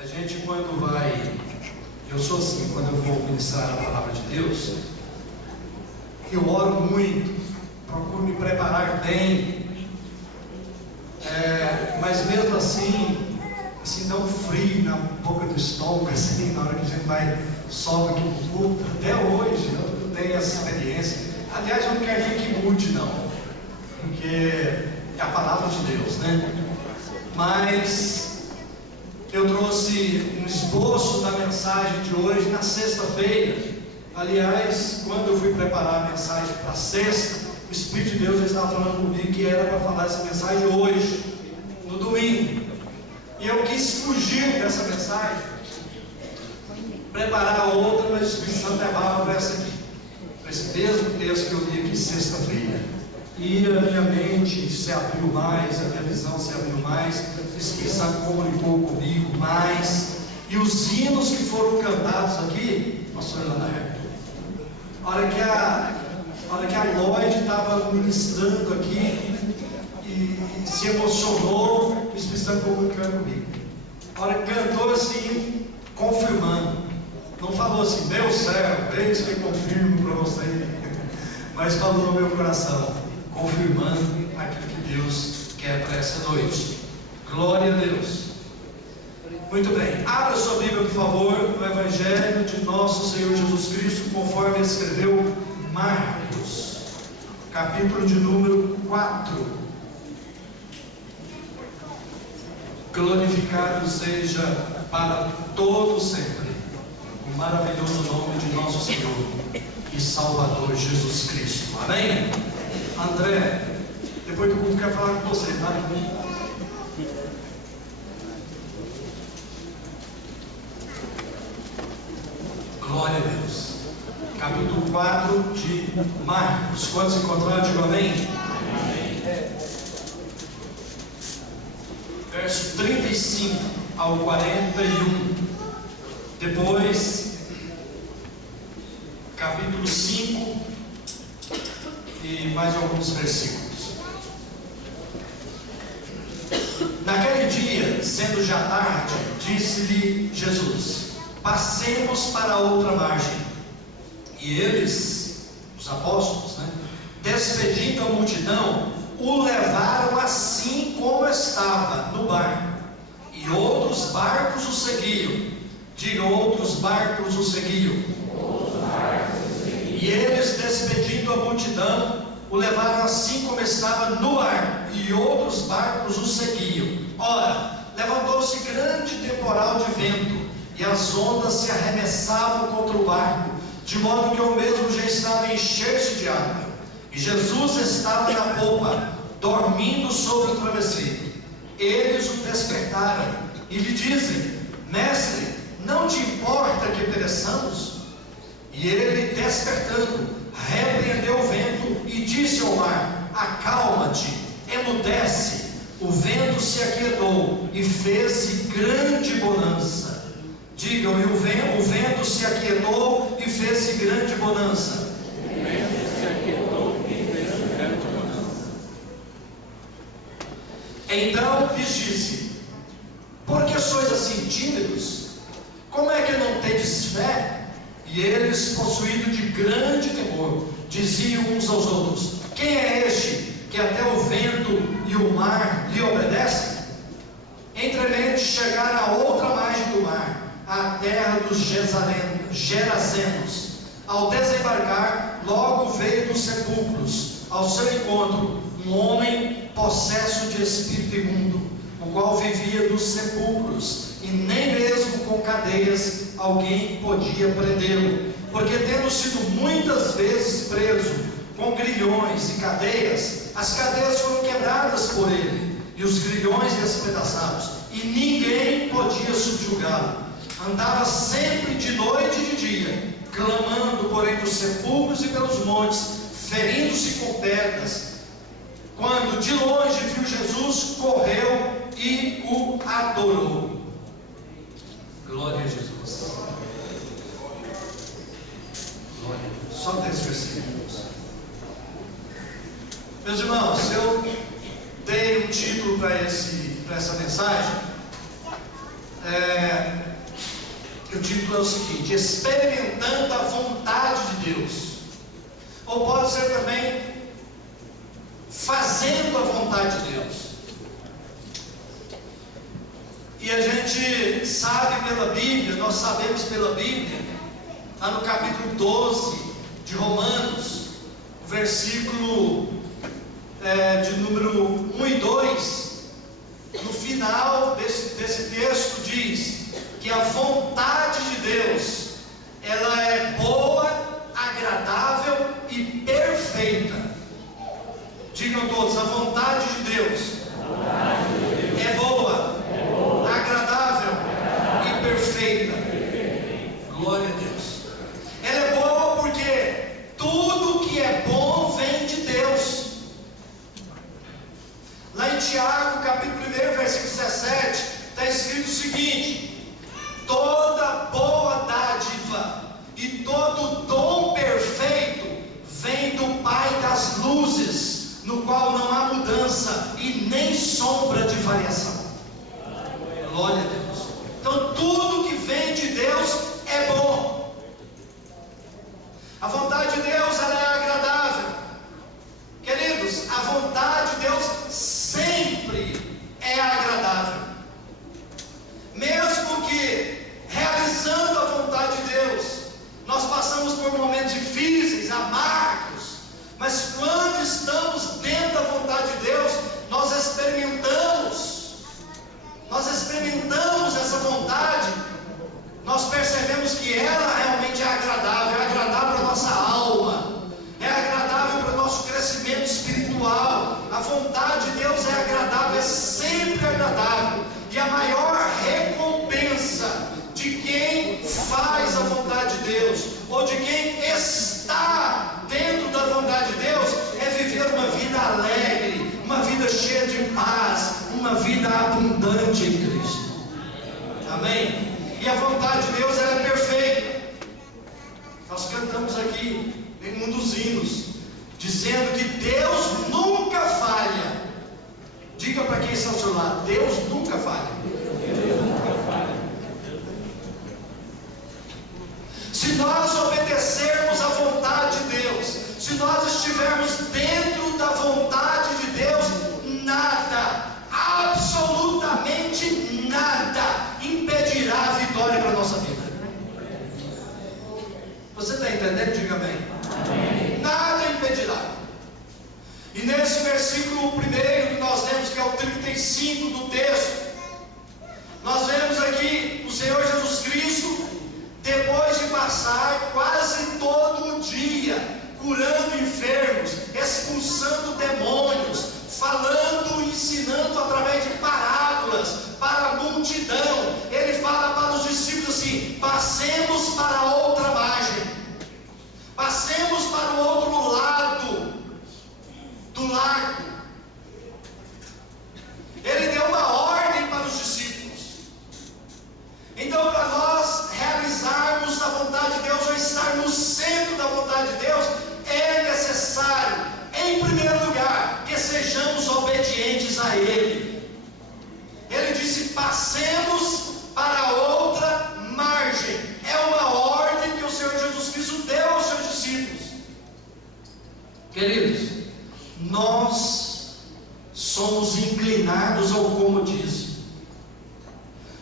A gente quando vai, eu sou assim, quando eu vou ministrar a palavra de Deus, eu oro muito, procuro me preparar bem, mas mesmo assim dá um frio na boca do estômago, assim, na hora que a gente vai, sobe aqui no culto. Até hoje eu tenho essa experiência. Aliás, eu não quero nem que mude, não, porque é a palavra de Deus, né? Mas eu trouxe um esboço da mensagem de hoje na sexta-feira. Aliás, quando eu fui preparar a mensagem para sexta, o Espírito de Deus já estava falando comigo que era para falar essa mensagem hoje, no domingo. E eu quis fugir dessa mensagem, preparar outra, mas o Espírito Santo levava para essa aqui, para esse mesmo texto que eu li aqui sexta-feira. E a minha mente se abriu mais, a minha visão se abriu mais, o Espírito Santo comunicou comigo mais. E os hinos que foram cantados aqui, pastor Leonardo, a hora que a Lloyd estava ministrando aqui e se emocionou, o Espírito Santo comunicando comigo. A hora que cantou assim, confirmando, não falou assim, meu céu, eis que confirmo para você, mas falou no meu coração, confirmando aquilo que Deus quer para essa noite. Glória a Deus. Muito bem, abra sua Bíblia, por favor, no Evangelho de nosso Senhor Jesus Cristo, conforme escreveu Marcos, capítulo de número 4. Glorificado seja para todo sempre o maravilhoso nome de nosso Senhor e Salvador Jesus Cristo. Amém? André, depois do culto quero falar com você, tá? Glória a Deus. Capítulo 4 de Marcos. Quando se encontrar, digo amém. Verso 35 ao 41. Depois, capítulo 5 e mais alguns versículos. Naquele dia, sendo já tarde, disse-lhe Jesus: passemos para a outra margem. E eles, os apóstolos, despedindo a multidão, o levaram assim como estava no barco, e outros barcos o seguiam. Diga, outros barcos o seguiam. E eles, despedindo a multidão, o levaram assim como estava no barco, e outros barcos o seguiam. Ora, levantou-se grande temporal de vento, e as ondas se arremessavam contra o barco, de modo que o mesmo já estava a encher-se de água. E Jesus estava na popa, dormindo sobre o travesseiro. Eles o despertaram e lhe dizem: Mestre, não te importa que pereçamos? E ele, despertando, repreendeu o vento e disse ao mar: acalma-te, emudece. O vento se aquietou e fez-se grande bonança. Digam, e o vento se aquietou e fez-se grande bonança. O vento se aquietou e fez-se grande bonança. Então lhes disse: por que sois assim tímidos? Como é que não tendes fé? E eles, possuídos de grande temor, diziam uns aos outros: quem é este que até o vento e o mar lhe obedecem? Entremente chegaram a outra margem do mar, à terra dos Gerazenos. Ao desembarcar, logo veio dos sepulcros ao seu encontro um homem possesso de espírito imundo, o qual vivia dos sepulcros, e nem mesmo com cadeias alguém podia prendê-lo, porque tendo sido muitas vezes preso com grilhões e cadeias, as cadeias foram quebradas por ele, e os grilhões despedaçados, e ninguém podia subjugá-lo. Andava sempre de noite e de dia, clamando por entre os sepulcros e pelos montes, ferindo-se com pedras. Quando de longe viu Jesus, correu e o adorou. Glória a Jesus. Glória a Deus. Só 10 versículos. Meus irmãos, eu dei um título para essa mensagem. que o título é o seguinte: experimentando a vontade de Deus. Ou pode ser também fazendo a vontade de Deus. E a gente sabe pela Bíblia, nós sabemos pela Bíblia, lá no capítulo 12 de Romanos, versículo de número 1 e 2, no final desse texto diz que a vontade de Deus, ela é boa, agradável e perfeita. Digam todos: a vontade de Deus é boa, agradável e perfeita. Glória a Deus. Ela é boa porque tudo que é bom vem de Deus. Lá em Tiago, capítulo 1, versículo 17, está escrito o seguinte: toda boa dádiva e todo dom perfeito vem do Pai das luzes, no qual não há mudança e nem sombra de variação. Glória a Deus. Então tudo que vem de Deus é bom. A vontade de Deus, ela é agradável. Queridos, a vontade de Deus sempre é agradável. Mesmo que realizando a vontade de Deus, nós passamos por momentos difíceis, amargos, mas quando estamos dentro da vontade de Deus, nós experimentamos essa vontade, nós percebemos que ela realmente é agradável para a nossa alma, é agradável para o nosso crescimento espiritual. A vontade de Deus é agradável, é sempre agradável, e a maior recompensa de quem faz a vontade de Deus, ou de quem está dentro da vontade de Deus, é viver uma vida alegre, uma vida cheia de paz, uma vida abundante em Cristo. Amém? E a vontade de Deus, ela é perfeita. Nós cantamos aqui em um dos hinos, dizendo que Deus nunca falha. Diga para quem está ao seu lado: Deus nunca falha. Deus nunca falha. Se nós obedecermos à vontade de Deus, se nós estivermos dentro da vontade de Deus, nada, absolutamente nada, impedirá a vitória para a nossa vida. Você está entendendo? Diga amém. Amém. Nada impedirá. E nesse versículo primeiro que nós lemos, que é o 35 do texto, nós vemos aqui o Senhor Jesus Cristo, depois de passar quase todo o dia curando enfermos, expulsando demônios, falando, ensinando através de parábolas para a multidão, ele fala para os discípulos assim: passemos para a outra margem, passemos para o outro lado do lago. Ele deu uma ordem para os discípulos. Então, para nós realizarmos a vontade de Deus, ou estar no centro da vontade de Deus, é necessário, em primeiro lugar, que sejamos obedientes a Ele. Ele disse: passemos para outra margem. É uma ordem que o Senhor Jesus Cristo deu aos seus discípulos. Queridos, nós somos inclinados ao comodismo.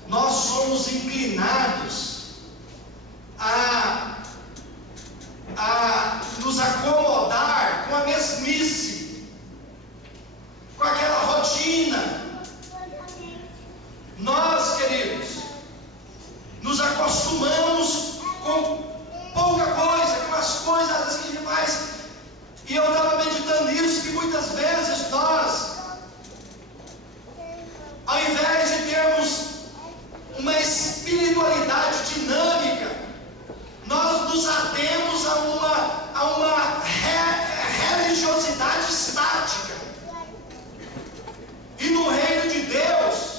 Nós somos inclinados a nos acomodar com a mesmice, com aquela rotina. Nós, queridos, nos acostumamos com pouca coisa, com as coisas às vezes que a gente faz. E eu estava meditando nisso, que muitas vezes nós, ao invés de termos uma espiritualidade dinâmica, nós nos atemos a uma religiosidade estática. E no reino de Deus,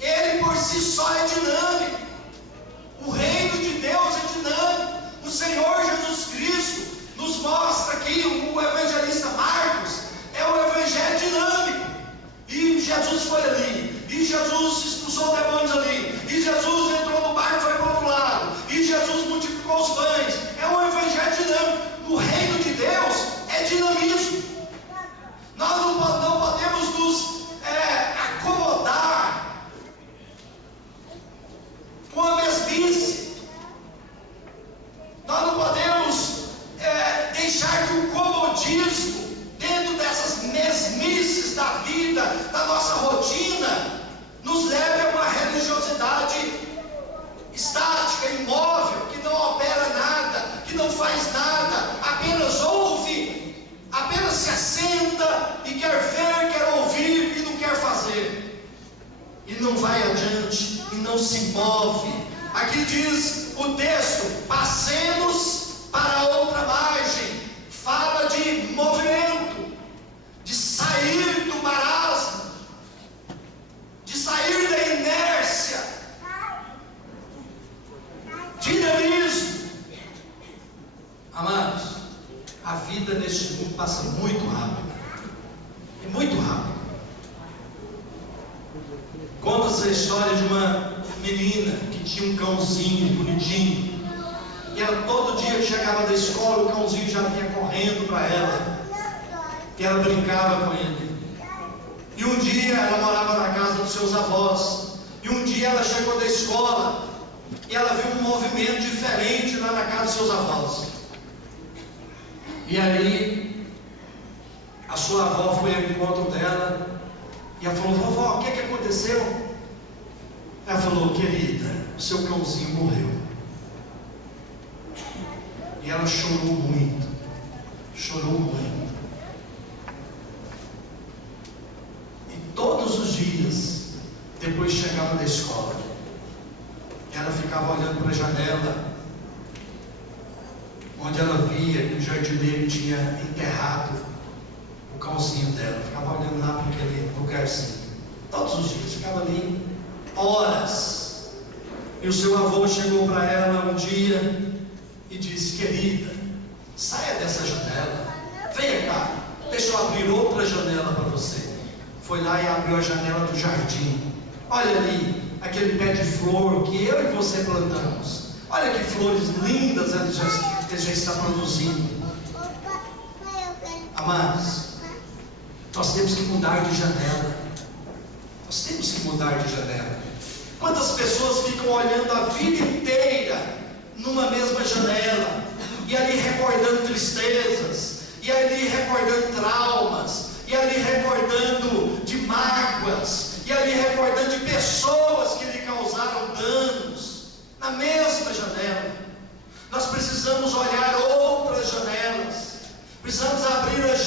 ele por si só é dinâmico. O reino de Deus é dinâmico. O Senhor Jesus Cristo nos mostra aqui, o evangelista Marcos, é um evangelho dinâmico. E Jesus foi ali, e Jesus expulsou demônios ali, e Jesus entrou no barco adiante e não se move. Aqui diz o texto: passemos para outra margem. Fala de movimento, de sair do marasmo, de sair da inércia, dinamismo. Amados, a vida neste mundo passa muito rápido. É muito rápido. Conta-se a história de uma menina que tinha um cãozinho bonitinho. E ela todo dia que chegava da escola, o cãozinho já vinha correndo para ela. E ela brincava com ele. E um dia ela morava na casa dos seus avós. E um dia ela chegou da escola e ela viu um movimento diferente lá na casa dos seus avós. E aí a sua avó foi ao encontro dela e ela falou: vovó, o que aconteceu? Ela falou: querida, o seu cãozinho morreu. E ela chorou muito, chorou muito. E todos os dias, depois chegava da escola, ela ficava olhando para a janela, onde ela via que o jardineiro tinha enterrado o cãozinho dela. Ficava olhando lá para aquele lugarzinho, todos os dias, ficava ali horas. E o seu avô chegou para ela um dia e disse: querida, saia dessa janela, venha cá, deixa eu abrir outra janela para você. Foi lá e abriu a janela do jardim. Olha ali, aquele pé de flor que eu e você plantamos. Olha que flores lindas ele já está produzindo. Amados, nós temos que mudar de janela. Nós temos que mudar de janela. Quantas pessoas ficam olhando a vida inteira numa mesma janela, e ali recordando tristezas, e ali recordando traumas, e ali recordando de mágoas, e ali recordando de pessoas que lhe causaram danos, na mesma janela. Nós precisamos olhar outras janelas, precisamos abrir as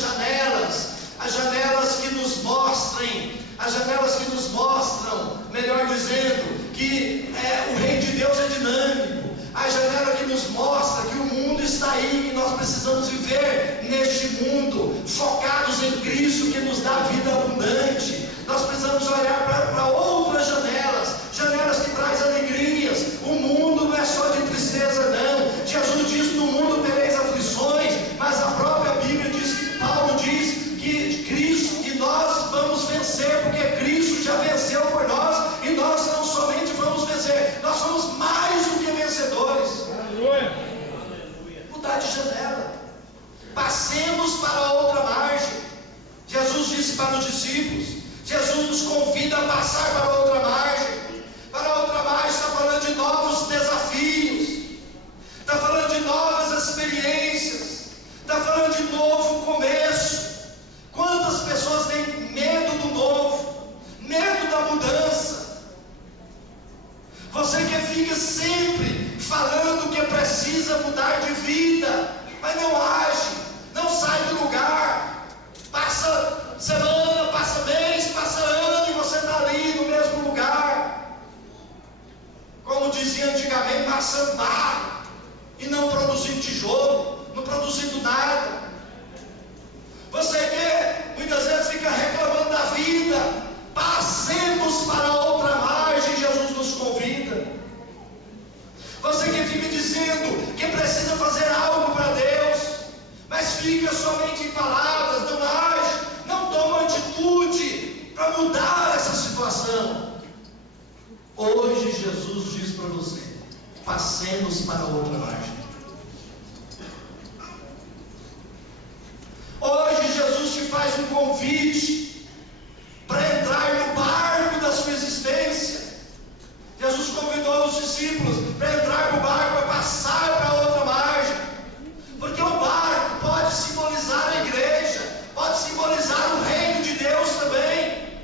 janelas que nos mostrem, as janelas que nos mostram, melhor dizendo, que o reino de Deus é dinâmico. A janela que nos mostra que o mundo está aí, que nós precisamos viver neste mundo, focados em Cristo, que nos dá vida abundante. Nós precisamos olhar para outras janelas, janelas que trazem alegrias. O mundo não é só de tristeza, não. Jesus diz: no mundo tereis aflições, mas a própria Bíblia diz, que Paulo diz que Cristo, que nós vamos vencer, porque Cristo já venceu por nós, e nós não somente vamos vencer, nós somos mais do que vencedores. Aleluia. Mudar de janela. Passemos para outra margem. Jesus disse para os discípulos, Jesus nos convida a passar para outra margem. Para outra margem está falando de novos desafios, está falando de novas experiências, está falando de novo começo. Quantas pessoas têm medo do novo, medo da mudança? Você que fica sempre falando que precisa mudar de vida, mas não age, não sai do lugar. Passa semana, passa mês, passa ano, e você está ali no mesmo lugar, como dizia antigamente, maçã barro, e não produzindo tijolo, não produzindo nada. Você que muitas vezes fica reclamando da vida, passemos para outra margem. Jesus nos convida. Você que fica dizendo que precisa fazer algo para Deus, mas fica somente em palavras, não age, não toma atitude para mudar essa situação. Hoje Jesus diz para você: passemos para outra margem. Hoje Jesus te faz um convite para entrar no barco da sua existência. Jesus convidou os discípulos para entrar no barco, para passar para outra margem, porque o barco pode simbolizar a igreja, pode simbolizar o reino de Deus também.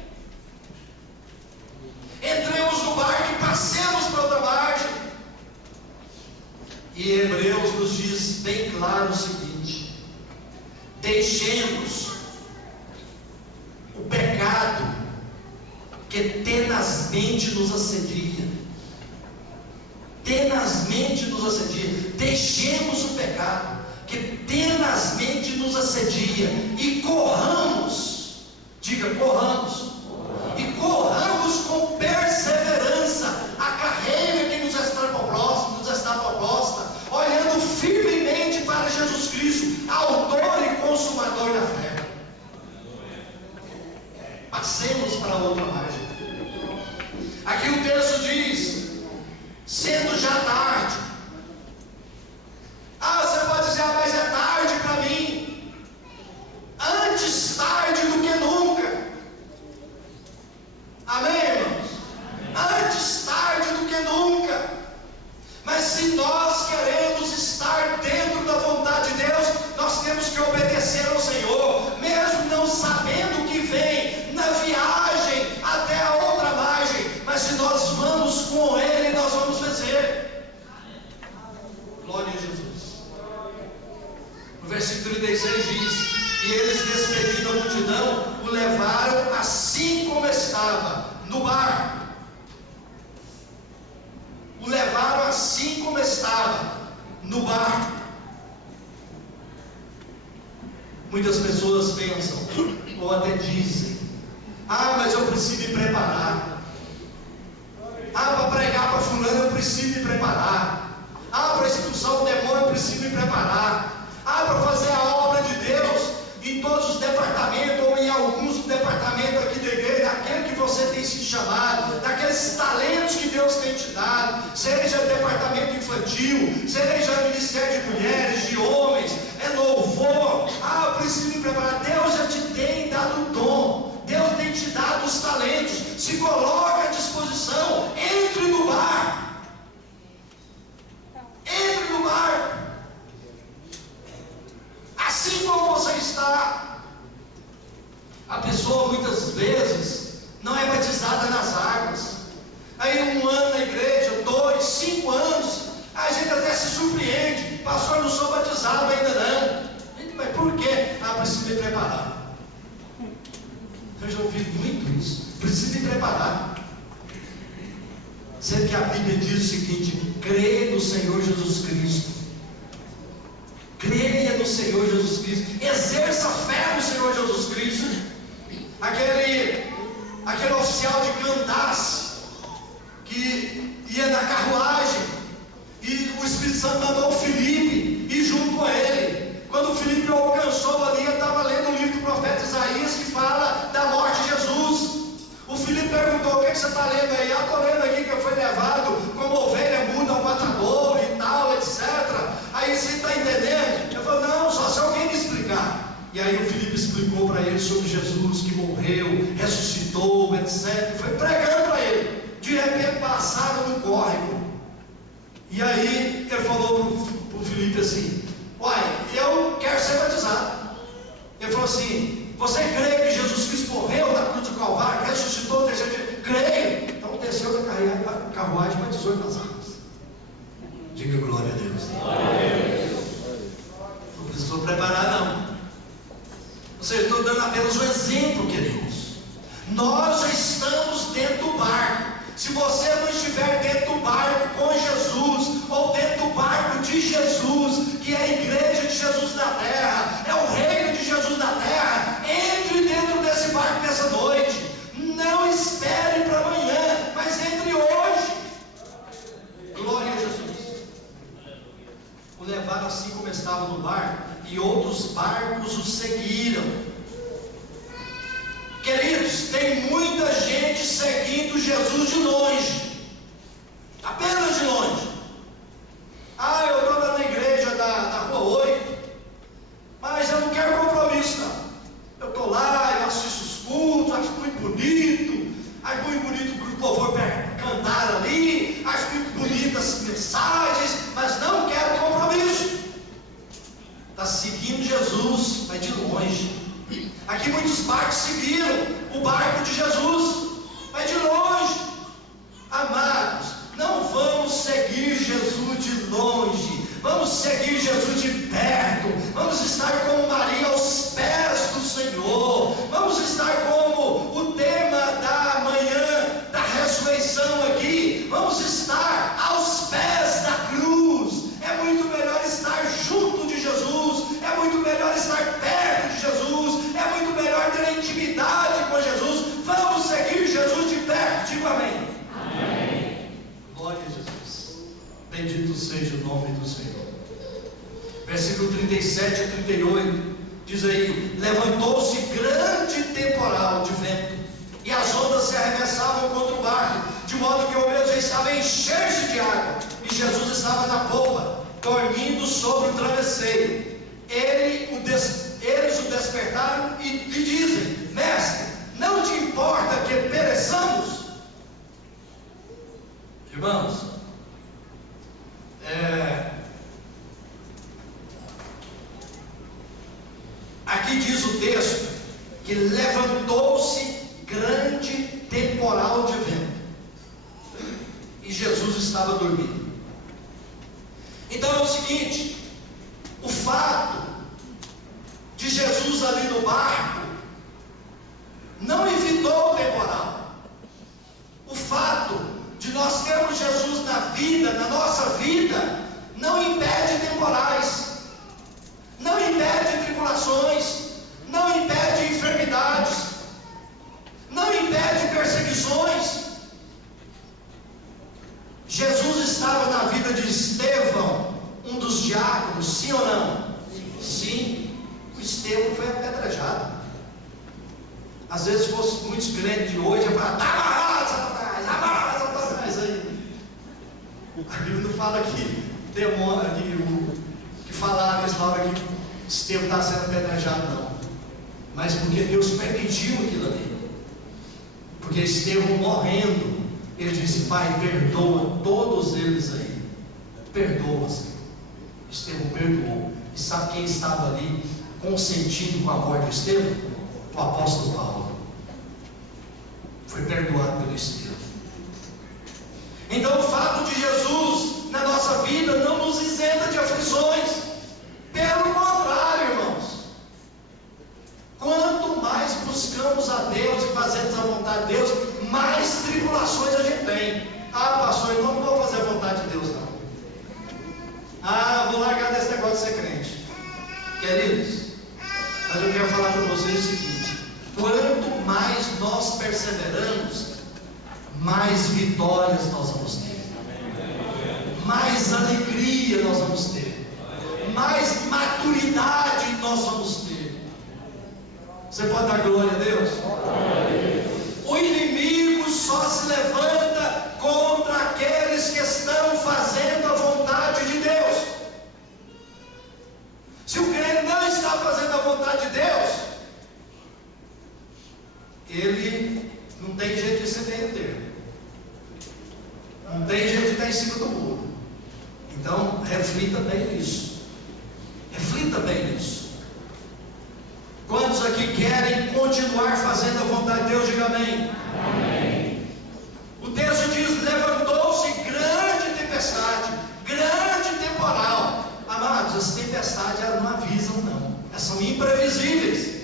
Entremos no barco e passemos para outra margem. E Hebreus nos diz bem claro o seguinte: deixemos o pecado que tenazmente nos assedia. Tenazmente nos assedia. Deixemos o pecado que tenazmente nos assedia e corramos. Diga, corramos. E corramos com perseverança a carreira que nos está proposta, olhando firmemente para Jesus Cristo, autor e consumador da fé. Passemos para outra margem. Aqui o texto diz: sendo já tarde. Você pode dizer, mas é tarde para mim. Antes tarde do que nunca. Amém, irmãos? Antes tarde do que nunca. Mas se nós queremos estar dentro da vontade de Deus, nós temos que obedecer ao Senhor, mesmo não sabendo o que vem na viagem até a outra margem. Mas se nós vamos com Ele, nós vamos vencer. Glória a Jesus. O versículo 36 diz: e eles, despedindo a multidão, o levaram assim como estava, no barco. O levaram assim como estava, no barco. Muitas pessoas pensam, ou até dizem: mas eu preciso me preparar. Para pregar para fulano eu preciso me preparar. Para expulsar o demônio eu preciso me preparar. Para fazer a obra de Deus em todos os departamentos, ou em alguns departamentos aqui da igreja, daquele que você tem sido chamado, daqueles talentos que Deus tem te dado, seja departamento infantil, seja ministério de mulheres, de homens, é louvor. Eu preciso me preparar. Deus já te tem dado o dom, Deus tem te dado os talentos. Se coloca à disposição, entre no barco. Entre no barco. Assim como você está. A pessoa muitas vezes não é batizada nas águas. Aí 1 ano na igreja, 2, 5 anos, a gente até se surpreende: pastor, não sou batizado ainda não. Mas por quê? Preciso me preparar. Eu já ouvi muito isso. Preciso me preparar. Sendo que a Bíblia diz o seguinte: crê no Senhor Jesus Cristo. Creia no Senhor Jesus Cristo. Exerça fé no Senhor Jesus Cristo. Aquele oficial de Candace que ia na carruagem, e o Espírito Santo mandou o Filipe ir junto com ele. Quando o Filipe o alcançou ali, estava lendo o livro do profeta Isaías, que fala da morte de Jesus. O Filipe perguntou: o que você está lendo aí? Estou lendo aqui que foi levado como ovelha muda ao matador e tal, etc. Aí você está entendendo? Eu falei: não, só se alguém me explicar. E aí o Filipe explicou para ele sobre Jesus, que morreu, ressuscitou, etc. E foi pregando para ele. De repente passaram no córrego. E aí ele falou para o Filipe assim: eu quero ser batizado. Ele falou assim: você crê que Jesus Cristo morreu na cruz do Calvário, ressuscitou no terceiro dia? Creio. Então desceu da carruagem e batizou nas águas. Diga glória a Deus. Glória a Deus. Não precisou preparar não. Ou seja, estou dando apenas um exemplo, queridos. Nós já estamos dentro do barco. Se você não estiver dentro do barco com Jesus, ou dentro do barco de Jesus, que é a igreja de Jesus na terra, é o reino de Jesus na terra, entre dentro desse barco nessa noite. Não espere para amanhã, mas entre hoje. Glória a Jesus. O levaram assim como estava no barco, e outros barcos o seguiram. Queridos, tem muita gente seguindo Jesus de longe, apenas de longe. Eu estou na igreja da Rua 8, mas eu não quero compromisso não. Eu estou lá, eu assisto os cultos, acho muito bonito o grupo louvor cantar ali, acho muito bonitas as mensagens, mas não quero compromisso. Está seguindo Jesus, mas de longe. Aqui muitos barcos seguiram o barco de Jesus, mas de longe. Amados, não vamos seguir Jesus de longe, vamos seguir Jesus de perto. Vamos estar como Maria aos pés do Senhor. Vamos estar como o tema da manhã da Bendito seja o nome do Senhor. Versículo 37 a 38, diz aí: levantou-se grande temporal de vento, e as ondas se arremessavam contra o barco, de modo que o meu já estava a encher-se de água, e Jesus estava na popa, dormindo sobre o travesseiro. Eles o despertaram e lhe dizem: mestre, não te importa que pereçamos? Irmãos, aqui diz o texto que levantou-se grande temporal de vento, e Jesus estava dormindo. Então é o seguinte: o fato de Jesus ali no barco não evitou o temporal. O fato de nós termos Jesus na vida, na nossa vida, não impede temporais, não impede tribulações, não impede enfermidades, não impede perseguições. Jesus estava na vida de Estevão, um dos diáconos, sim ou não? Sim. O Estevão foi apedrejado. Às vezes, se fosse muitos crentes de hoje, ia falar: está amarrado, Satanás, aí. A Bíblia não fala que demônio, que falava, eles falavam que Estevão está sendo apedrejado, não. Mas porque Deus permitiu aquilo ali. Porque Estevão morrendo, ele disse: Pai, perdoa todos eles aí. Perdoa, Senhor. Estevão perdoou. E sabe quem estava ali consentindo com a morte de Estevão? O apóstolo Paulo. Foi perdoado pelo Estevão. Então o fato de Jesus na nossa vida não nos isenta de aflições. Pelo contrário, irmãos, quanto mais buscamos a Deus e fazemos a vontade de Deus, mais tribulações a gente tem. Ah, pastor, então não vou fazer a vontade de Deus, não. Ah, vou largar desse negócio de ser crente. Queridos, mas eu quero falar para vocês o seguinte: quanto mais nós perseveramos, mais vitórias nós vamos ter, mais alegria nós vamos ter, mais maturidade nós vamos ter. Você pode dar glória a Deus? O inimigo só se levanta contra aqueles que estão fazendo a vontade de Deus. Se o crente não está fazendo a vontade de Deus, ele não tem jeito de ser inteiro, não tem jeito de estar em cima do muro. Então reflita bem nisso, reflita bem nisso. Quantos aqui querem continuar fazendo a vontade de Deus? Diga amém. Amém. O texto diz: levantou-se grande tempestade, grande temporal. Amados, as tempestades elas não avisam, não. Elas são imprevisíveis.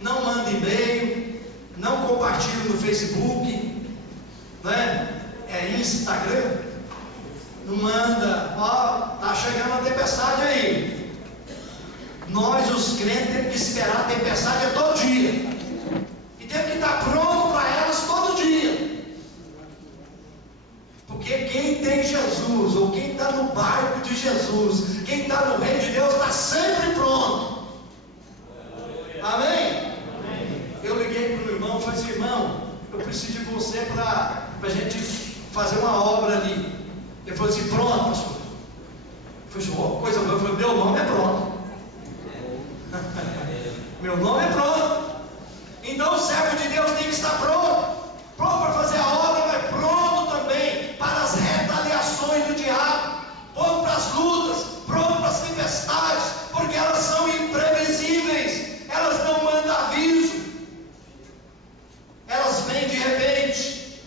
Não manda e-mail, não compartilhe no Facebook, né? É Instagram. Não manda: ó, tá chegando a tempestade aí. Nós, os crentes, temos que esperar a tempestade todo dia, e temos que estar pronto para elas todo dia, porque quem tem Jesus, ou quem está no barco de Jesus, quem está no reino de Deus, está sempre pronto. Amém? Eu liguei para o irmão e falei assim: irmão, eu preciso de você para a gente fazer uma obra ali. Ele falou assim: pronto, pastor. Eu falei: oh, coisa boa. Eu falei: meu nome é pronto. Meu nome é pronto. Então o servo de Deus tem que estar pronto, pronto para fazer a obra, mas pronto também para as retaliações do diabo, pronto para as lutas, pronto para as tempestades, porque elas são imprevisíveis, elas não mandam aviso, elas vêm de repente.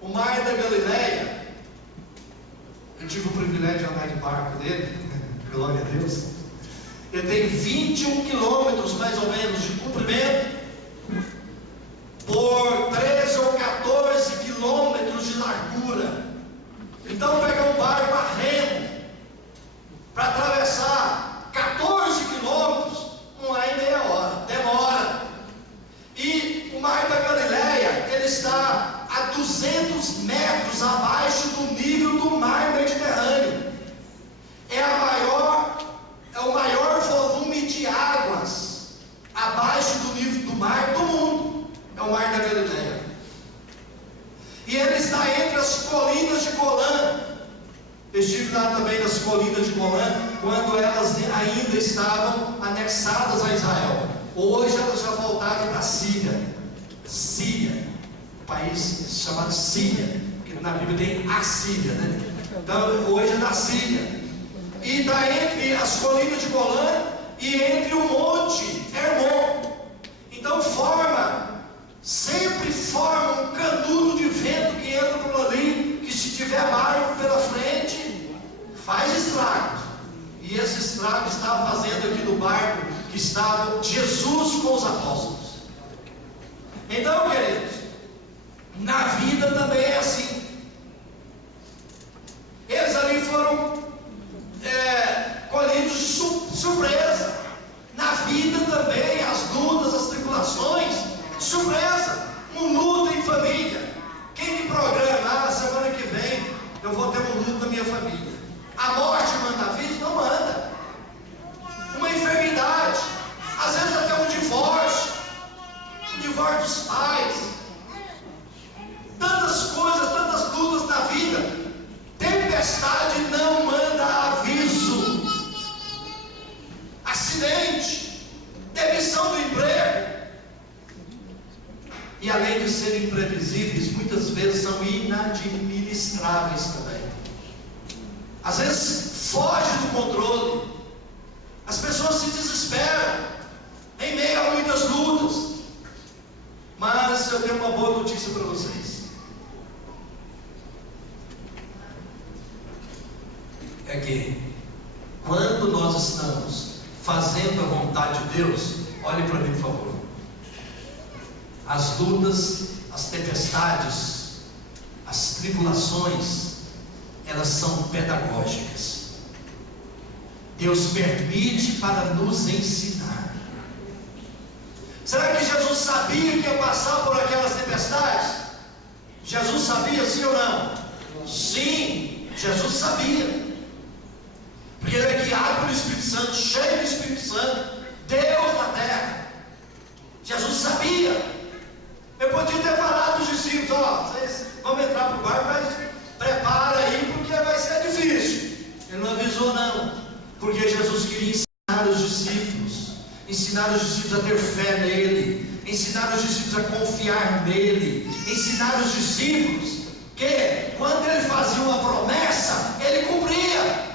O mar da Galileia, eu tive o privilégio de andar de barco dele, glória a Deus. Ele tem 21 quilômetros mais ou menos de comprimento, por 13 ou 14 quilômetros de largura. Então pega um barco a remo para atravessar 14 quilômetros, 1h30 demora. E o mar da Galileia, ele está a 200 metros abaixo do nível do mar Mediterrâneo. entre as colinas de Golã. Eu estive lá também nas colinas de Golã, quando elas ainda estavam anexadas a Israel. Hoje elas já voltaram para a Síria. Síria, país chamado Síria, que na Bíblia tem a Síria, né? Então hoje é na Síria. E está entre as colinas de Golã e entre o monte Hermon. Então sempre forma um canudo de vento que entra por ali, que se tiver barco pela frente, faz estragos. E esse estrago estava fazendo aqui no barco que estava Jesus com os apóstolos. Então, queridos, na vida também é assim. Eles ali foram colhidos de surpresa. Na vida também, as lutas, as tribulações, surpresa. Luta em família. Quem me programa, semana que vem eu vou ter luto na minha família. A morte manda aviso? Não manda. Uma enfermidade, às vezes até um divórcio dos pais, tantas coisas, tantas lutas na vida. Tempestade não manda aviso. Acidente, demissão do emprego. E além de serem imprevisíveis, muitas vezes são inadministráveis também. Às vezes foge do controle. As pessoas se desesperam em meio a muitas lutas. Mas eu tenho uma boa notícia para vocês. É que quando nós estamos fazendo a vontade de Deus, olhe para mim por favor. As lutas, as tempestades, as tribulações, elas são pedagógicas. Deus permite para nos ensinar. Será que Jesus sabia que ia passar por aquelas tempestades? Jesus sabia, sim ou não? Sim, Jesus sabia. Porque ele é guiado pelo Espírito Santo, cheio do Espírito Santo, Deus na terra. Jesus sabia. Eu podia ter falado para os discípulos: vocês vão entrar para o barco, mas prepara aí, porque vai ser difícil. Ele não avisou, não, porque Jesus queria ensinar os discípulos a ter fé nele, ensinar os discípulos a confiar nele, ensinar os discípulos que quando ele fazia uma promessa, ele cumpria.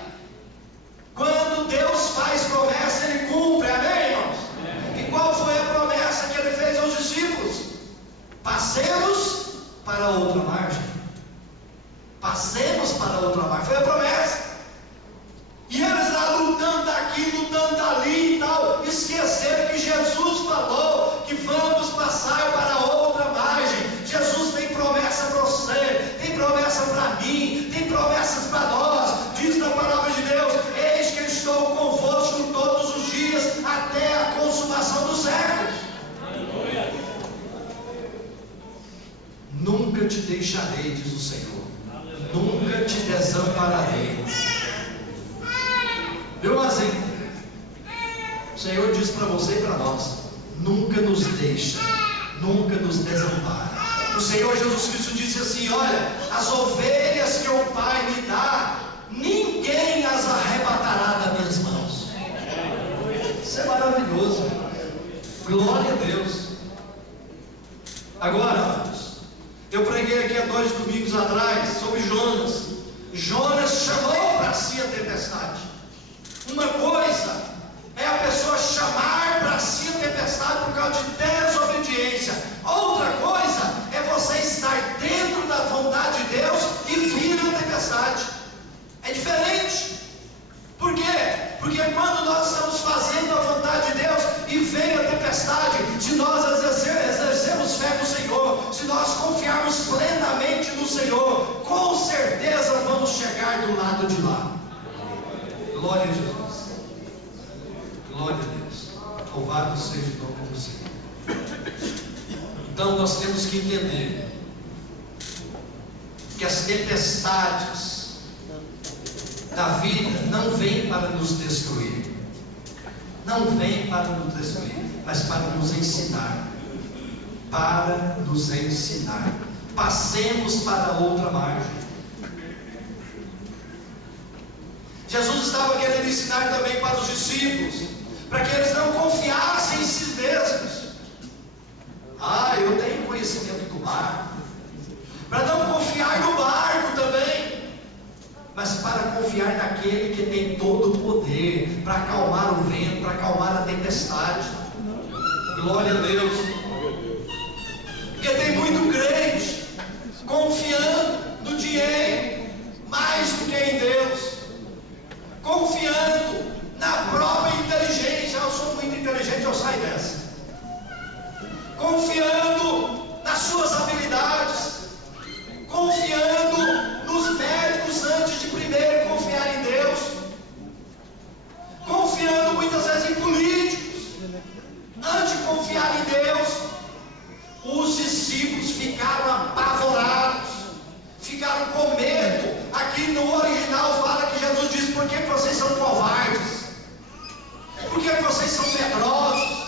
Quando Deus faz promessa, ele cumpre, amém, irmãos? E qual foi a promessa que ele fez aos discípulos? Passemos para outra margem. Passemos para outra margem, foi a promessa. E eles lá lutando daqui, lutando dali e tal, esqueceram que Jesus falou que vamos passar para outra margem. Jesus tem promessa para você, tem promessa para mim, tem promessas para nós. Diz na palavra de Deus: eis que eu estou convosco todos os dias, até a consumação dos séculos. Nunca te deixarei, diz o Senhor, nunca te desampararei. Viu assim? O Senhor diz para você e para nós: nunca nos deixa, nunca nos desampara. O Senhor Jesus Cristo disse assim: olha, as ovelhas que o Pai me dá, ninguém as arrebatará das minhas mãos. Isso é maravilhoso. Glória a Deus. Agora, amados, eu preguei aqui há 2 domingos atrás sobre Jonas. Jonas chamou para si a tempestade. Uma coisa é a pessoa chamar para si a tempestade por causa de desobediência. Outra coisa é você estar dentro da vontade de Deus e vir a tempestade. É diferente. Por quê? Porque quando nós estamos fazendo a vontade de Deus e vem a tempestade, se nós exercemos fé no Senhor, se nós confiarmos plenamente no Senhor, com certeza vamos chegar do lado de lá. Glória a Jesus. Glória a Deus. Louvado seja o nome do Senhor. Então nós temos que entender que as tempestades da vida não vêm para nos destruir. Não vêm para nos destruir, mas para nos ensinar. Para nos ensinar. passemos para outra margem. Jesus estava querendo ensinar também para os discípulos, para que eles não confiassem em si mesmos. Eu tenho conhecimento do mar. Para não confiar no barco também, mas para confiar naquele que tem todo o poder para acalmar o vento, para acalmar a tempestade. Glória a Deus. Porque tem muito crente confiando no dinheiro mais do que em Deus, confiando na própria inteligência. Eu sou muito inteligente, eu saio dessa. Confiando nas suas habilidades, confiando nos médicos antes de primeiro confiar em Deus, confiando muitas vezes em políticos antes de confiar em Deus. Os discípulos ficaram apavorados, ficaram com medo. Aqui no original fala que Jesus disse: por que vocês são covardes? Por que vocês são medrosos?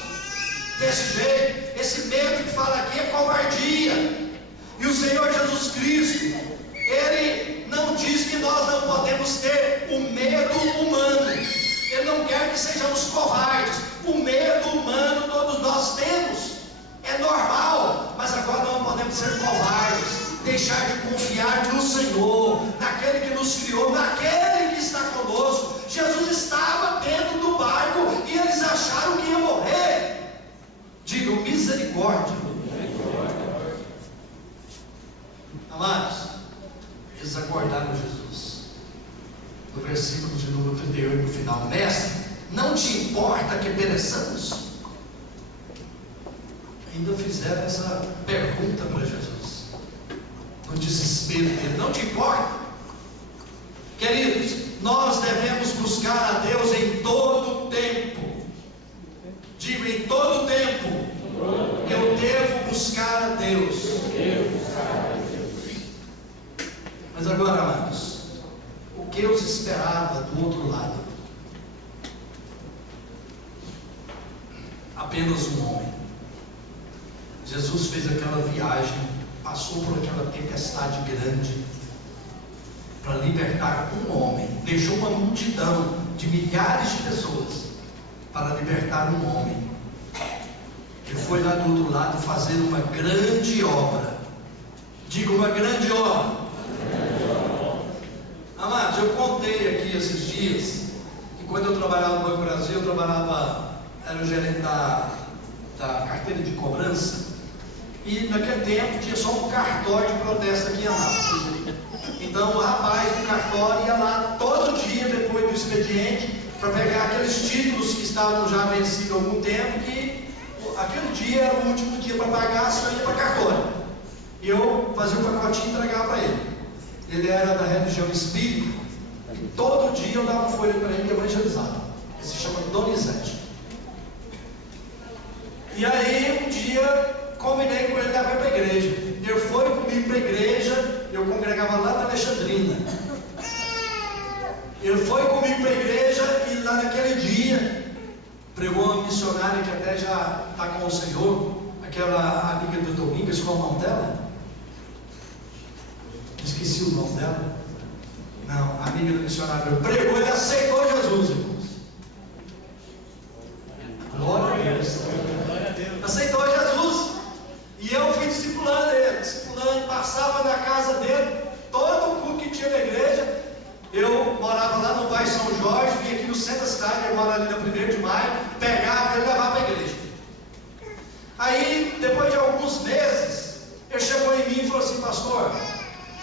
Desse jeito, esse medo que fala aqui é covardia. E o Senhor Jesus Cristo, Ele não diz que nós não podemos ter o medo humano. Ele não quer que sejamos covardes. O medo humano todos nós temos, é normal, mas agora não podemos ser covardes, deixar de confiar no Senhor, naquele que nos criou, naquele que está conosco. Jesus estava dentro do barco e eles acharam que ia morrer. Digam misericórdia. Amados, eles aguardaram Jesus. No versículo de número 38, no final: mestre, não te importa que pereçamos? Ainda fizeram essa pergunta para Jesus, no desespero dele: não te importa? Queridos, nós devemos buscar a Deus em todo o tempo. Digo, em todo o tempo eu devo buscar a Deus. Mas agora, amados, o que eu esperava do outro lado? Apenas um homem. Jesus fez aquela viagem, passou por aquela tempestade grande para libertar um homem, deixou uma multidão de milhares de pessoas para libertar um homem que foi lá do outro lado fazer uma grande obra. Diga, uma grande obra. Amados, eu contei aqui esses dias que quando eu trabalhava no Banco Brasil, era o gerente da carteira de cobrança, e naquele tempo tinha só um cartório de protesto aqui em Anápolis. Então o rapaz do cartório ia lá todo dia depois do expediente para pegar aqueles títulos que estavam já vencidos há algum tempo, que aquele dia era o último dia para pagar, senão ia para cartório. E eu fazia um pacotinho e entregava para ele. Ele era da religião espírita, e todo dia eu dava uma folha para ele e evangelizava. Ele se chama Donizete. E aí um dia combinei com ele levar para a igreja. Ele foi comigo para a igreja, eu congregava lá na Alexandrina. Ele foi comigo para a igreja e lá naquele dia pregou uma missionária que até já está com o Senhor, aquela amiga do Domingos. Qual é o nome dela? Esqueci o nome dela. Não, a amiga do missionário pregou, ele aceitou Jesus, irmãos. Glória a Deus. Aceitou Jesus. E eu fui discipulando ele, passava na casa dele, todo o culto que tinha na igreja. Eu morava lá no bairro São Jorge, vinha aqui no centro da cidade, eu moro ali na 1º de Maio, pegava ele e levava para a igreja. Aí, depois de alguns meses, ele chegou em mim e falou assim: pastor,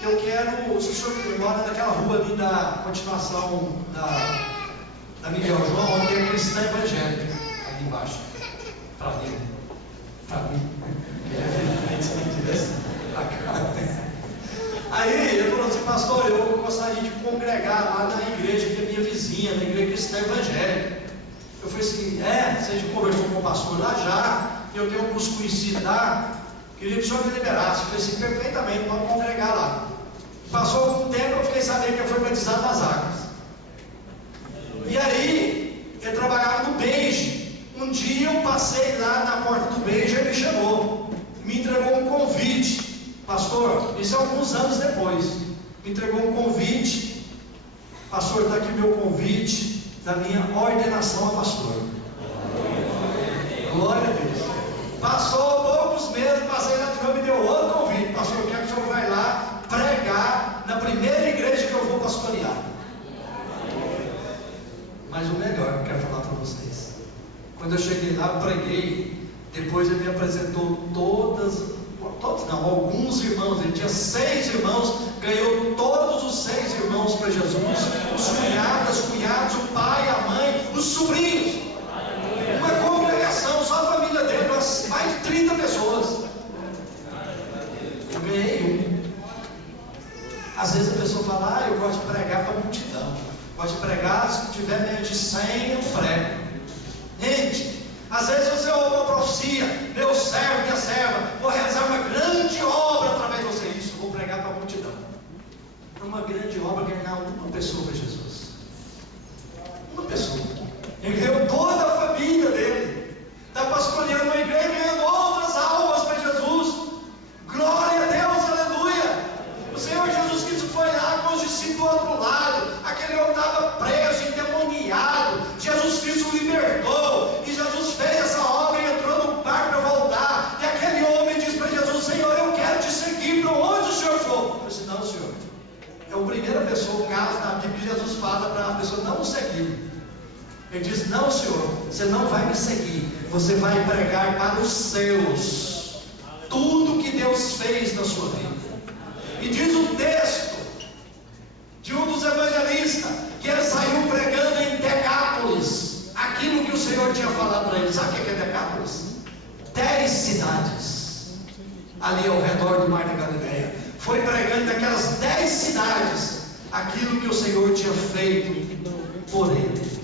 eu quero, o senhor mora naquela rua ali da continuação da Miguel João, onde é cristã evangélica, ali embaixo, para mim. Aí ele falou assim: pastor, eu gostaria de congregar lá na igreja que é minha vizinha, na igreja cristã evangélica. Eu falei assim: você já conversou com o pastor lá? Já, eu tenho alguns conhecidos lá, queria que o senhor me liberasse. Eu falei assim: perfeitamente, vamos congregar lá. Passou algum tempo, eu fiquei sabendo que eu fui batizado nas águas. E aí, ele trabalhava no Beige. Um dia eu passei lá na porta do Beige, ele me chamou, me entregou um convite Pastor, isso é alguns anos depois, me entregou um convite. Pastor, está aqui meu convite da minha ordenação a pastor. Glória a Deus. Passou poucos meses, passei na turma e me deu outro convite. Pastor, eu quero que o senhor vai lá pregar na primeira igreja que eu vou pastorear. Mas o melhor que eu quero falar para vocês, quando eu cheguei lá, preguei. Depois ele me apresentou alguns irmãos. Ele tinha 6 irmãos, ganhou todos os 6 irmãos para Jesus, os cunhados, o pai, a mãe, os sobrinhos. Uma congregação, só a família dele, mais de 30 pessoas. Eu ganhei um. Às vezes a pessoa fala, eu gosto de pregar para a multidão, gosto de pregar, se tiver menos de 100 eu prego. Gente, às vezes você ouve uma profecia, meu servo, minha serva, vou realizar uma grande obra através de você. Isso, eu vou pregar para a multidão. Uma grande obra, ganhar uma pessoa para Jesus. Uma pessoa. Ele ganhou toda a família dele. Está pastoreando uma igreja, ganhando outras almas para Jesus. Glória a Deus, aleluia. O Senhor Jesus Cristo foi lá com os discípulos do outro lado. Aquele homem estava preso, endemoniado. Jesus Cristo o libertou. E Jesus fez essa obra e entrou no barco para voltar. E aquele homem disse para Jesus: Senhor, eu quero te seguir para onde o Senhor for. Eu disse: não, Senhor. É a primeira pessoa, o caso na Bíblia, que Jesus fala para a pessoa não seguir. Ele diz: não, Senhor, você não vai me seguir, você vai pregar para os seus tudo que Deus fez na sua vida. E diz o texto de um dos evangelistas que ele saiu pregando em Decápolis aquilo que o Senhor tinha falado para ele. Sabe o que é Decápolis? 10 cidades ali ao redor do mar da Galileia. Foi pregando naquelas 10 cidades aquilo que o Senhor tinha feito por ele.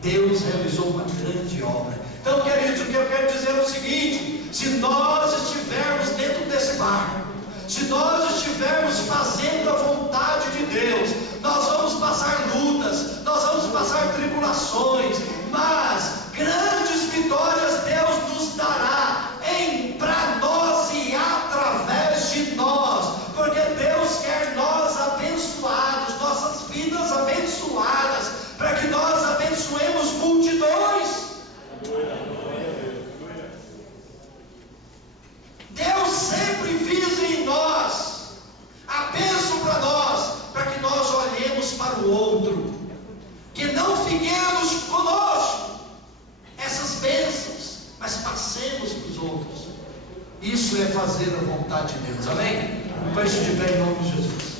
Deus realizou uma grande obra. Então, queridos, o que eu quero dizer é o seguinte: se nós estivermos dentro desse barco, se nós estivermos fazendo a vontade de Deus, nós vamos passar lutas, nós vamos passar tribulações, mas grandes vitórias Deus nos dará para nós e através de nós, porque Deus quer nós abençoados, nossas vidas abençoadas, para que nós abençoemos multidões. Deus sempre visa em nós a bênção para nós, para que nós olhemos para o outro, que não fiquemos conosco essas bênçãos, mas passemos para os outros. Isso é fazer a vontade de Deus, amém? Põe-se de pé em nome de Jesus.